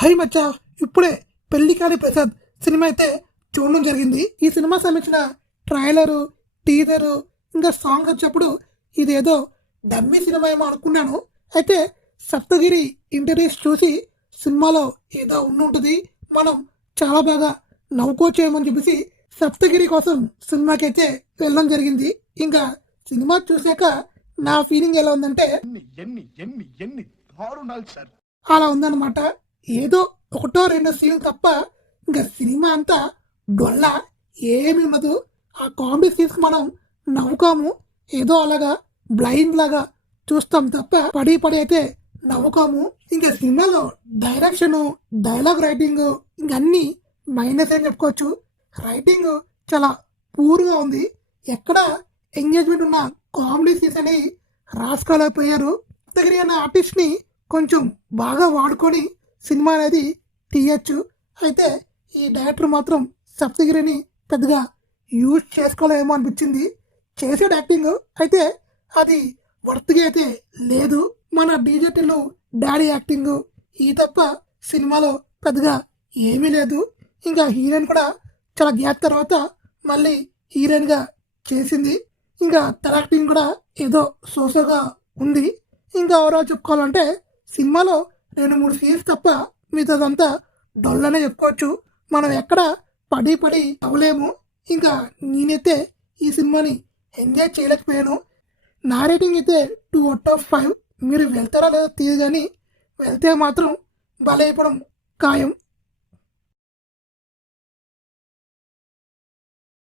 High మచ్చా, ఇప్పుడే పెళ్లి కాని ప్రసాద్ సినిమా అయితే చూడడం జరిగింది. ఈ సినిమా సంబంధించిన ట్రైలరు, టీజరు, ఇంకా సాంగ్ వచ్చేప్పుడు ఇదేదో డమ్మీ సినిమా ఏమో అనుకున్నాను. అయితే సప్తగిరి ఇంటర్వ్యూస్ చూసి సినిమాలో ఏదో ఉంటుంది, మనం చాలా బాగా నవ్వుకోవచ్చేమని చెప్పేసి సప్తగిరి కోసం సినిమాకి అయితే వెళ్ళడం జరిగింది. ఇంకా సినిమా చూసాక నా ఫీలింగ్ ఎలా ఉందంటే అలా ఉందన్నమాట. ఏదో ఒకటో రెండో సీన్ తప్ప ఇంకా సినిమా అంతా డొల్ల ఏమి ఉండదు. ఆ కామెడీ సీన్స్ మనం నవ్వుకోము, ఏదో అలాగా బ్లైండ్ లాగా చూస్తాం తప్ప పడి పడి అయితే నవ్వుకోము. ఇంకా సినిమాలో డైరెక్షన్, డైలాగ్ రైటింగ్ ఇంక అన్ని మైనస్ అని చెప్పుకోవచ్చు. రైటింగ్ చాలా పూర్గా ఉంది. ఎక్కడ ఎంగేజ్మెంట్ ఉన్న కామెడీ సీన్స్ అని రాసుకోలేకపోయారు. దగ్గర అన్న ఆర్టిస్ట్ ని కొంచెం బాగా వాడుకొని సినిమా అనేది తీయచ్చు. అయితే ఈ డైరెక్టర్ మాత్రం సప్తగిరిని పెద్దగా యూజ్ చేసుకోలేమో అనిపించింది. చేసాడు యాక్టింగ్, అయితే అది వర్త్గా అయితే లేదు. మన డీజేటీలు డాడీ యాక్టింగ్ ఈ తప్ప సినిమాలో పెద్దగా ఏమీ లేదు. ఇంకా హీరోయిన్ కూడా చాలా గ్యాప్ తర్వాత మళ్ళీ హీరోయిన్గా చేసింది. ఇంకా తన యాక్టింగ్ కూడా ఏదో సోసోగా ఉంది. ఇంకా ఓవరాల్ చెప్పుకోవాలంటే సినిమాలో 2-3 సీన్స్ తప్ప మిగతాదంతా డొల్లనే చెప్పుకోవచ్చు. మనం ఎక్కడ పడి పడి అవ్వలేము. ఇంకా నేనైతే ఈ సినిమాని ఎంజాయ్ చేయలేకపోయాను. నా రేటింగ్ అయితే 2/5. మీరు వెళ్తారా లేదా తెలియదు, కానీ వెళ్తే మాత్రం బలైపోవడం ఖాయం.